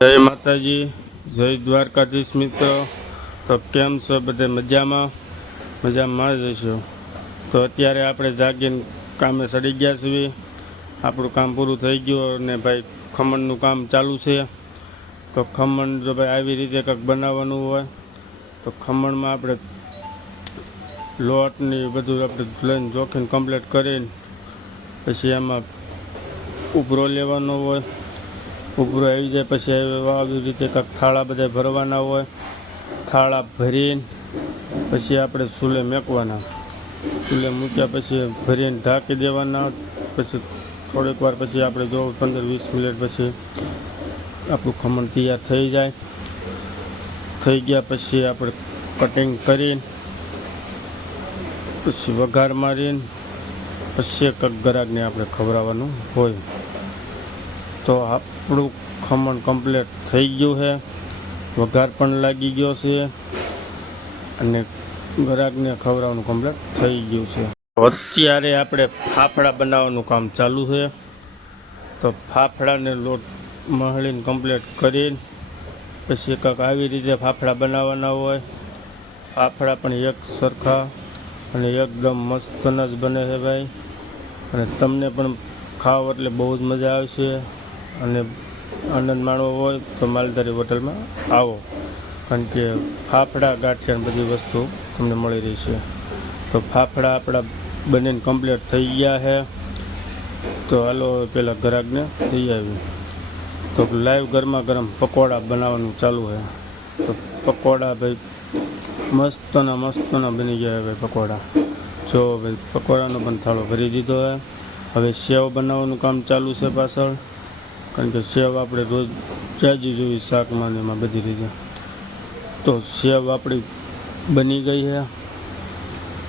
જય માતાજી, જય દ્વારકાધીશ મિત્રો। તો કેમ છો? બધે મજામાં જ હશો। તો અત્યારે આપણે જાગીને કામે સડી ગયા છીએ। આપણું કામ પૂરું થઈ ગયું અને ભાઈ ખમણનું કામ ચાલુ છે। તો ખમણ જો ભાઈ આવી રીતે કંઈક બનાવવાનું હોય તો ખમણમાં આપણે લોટની બધું આપણે લઈને જોખીને કમ્પ્લીટ કરીને પછી એમાં ઉભરો લેવાનો હોય। ઉભરો આવી જાય પછી આવી રીતે કાંઈક થાળા બધા ભરવાના હોય। થાળા ભરીને પછી આપણે ચૂલે મૂકવાના। ચૂલે મૂક્યા પછી ભરીને ઢાંકી દેવાના। પછી થોડીક વાર પછી આપણે જો 15-20 મિનિટ પછી આપણું ખમણ તૈયાર થઈ જાય। થઈ ગયા પછી આપણે કટિંગ કરીને પછી વઘાર મારીને પછી કંઈક ગ્રાહકને આપણે ખવડાવવાનું હોય। તો આપણું ખમણ કમ્પ્લીટ થઈ ગયું છે। વઘાર પણ લાગી ગયો છે અને ગ્રાહકને ખવડાવવાનું કમ્પ્લીટ થઈ ગયું છે। અત્યારે આપણે ફાફડા બનાવવાનું કામ ચાલુ છે। તો ફાફડાને લોટ મહળીને કમ્પ્લીટ કરીને પછી કંઈક આવી રીતે ફાફડા બનાવવાના હોય। ફાફડા પણ એક સરખા અને એકદમ મસ્તના જ બને છે ભાઈ। અને તમને પણ ખાવ એટલે બહુ જ મજા આવશે। અને આનંદ માણવો હોય તો માલધારી હોટલમાં આવો, કારણ કે ફાફડા ગાંઠિયા બધી વસ્તુ તમને મળી રહેશે। તો ફાફડા આપણા બનીને કમ્પ્લીટ થઈ ગયા છે। તો હાલો પહેલાં ગ્રાહકને દઈ આવી। તો લાઈવ ગરમા ગરમ પકોડા બનાવવાનું ચાલુ છે। તો પકોડા ભાઈ મસ્તના બની ગયા ભાઈ પકોડા। જો ભાઈ પકોડાનો પણ થાળો ભરી દીધો છે। હવે સેવ બનાવવાનું કામ ચાલુ છે પાછળ, કારણ કે સેવ આપણે રોજ જાજી જોઈએ શાકમાં ને એમાં બધી રીતે। તો સેવ આપણી બની ગઈ છે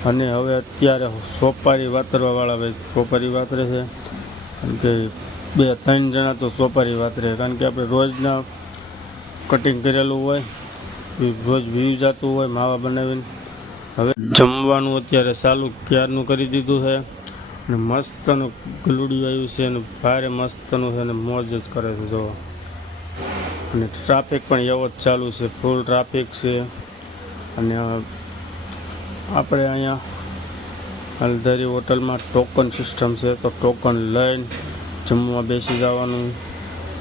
અને હવે અત્યારે સોપારી વાતરવાવાળા ભાઈ સોપારી વાતરે છે, કારણ કે 2-3 જણા તો સોપારી વાતરે, કારણ કે આપણે રોજના કટિંગ કરેલું હોય, રોજ વ્યૂ જતું હોય માવા બનાવીને। હવે જમવાનું અત્યારે ચાલુ ક્યારનું કરી દીધું છે અને મસ્તનું ગલુડિયું આવ્યું છે અને ભારે મસ્તનું છે અને મોજ જ કરે છે જો। અને ટ્રાફિક પણ એવો જ ચાલુ છે, ફૂલ ટ્રાફિક છે। અને આપણે અહીંયા માલધારી હોટલમાં ટોકન સિસ્ટમ છે। તો ટોકન લઈને જમવા બેસી જવાનું,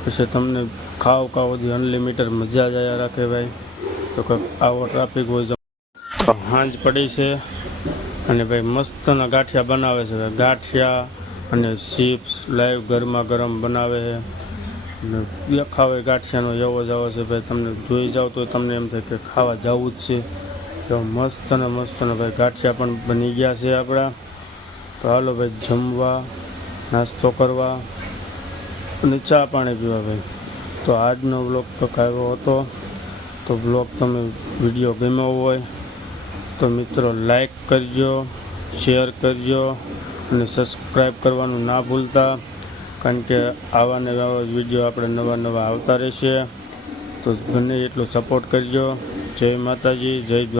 પછી તમને ખાવ સુધી અનલિમિટેડ મજા જ આવ્યા રાખે ભાઈ। તો કંઈક આવો ટ્રાફિક હોય તો સાંજ પડી છે અને ભાઈ મસ્તના ગાંઠિયા બનાવે છે। ગાંઠિયા અને ચિપ્સ લાઈવ ગરમા ગરમ બનાવે છે અને દેખાવે ગાંઠિયાનો એવો જ આવે છે ભાઈ, તમને જોઈ જાઓ તો તમને એમ થાય કે ખાવા જવું જ છે। તો મસ્તના ભાઈ ગાંઠિયા પણ બની ગયા છે આપણા। તો હાલો ભાઈ જમવા, નાસ્તો કરવા અને ચા પાણી પીવા ભાઈ। તો આજનો બ્લોગ કંઈક આવ્યો હતો। તો બ્લોગ તમે વિડીયો ગમ્યો હોય તો મિત્રો લાઈક કરજો, શેર કરજો અને સબસ્ક્રાઈબ કરવાનું ના ભૂલતા, કારણ કે આવા ને આવા વિડીયો આપણે નવા આવતા રહેશે। તો બને એટલો સપોર્ટ કરજો। જય માતાજી, જય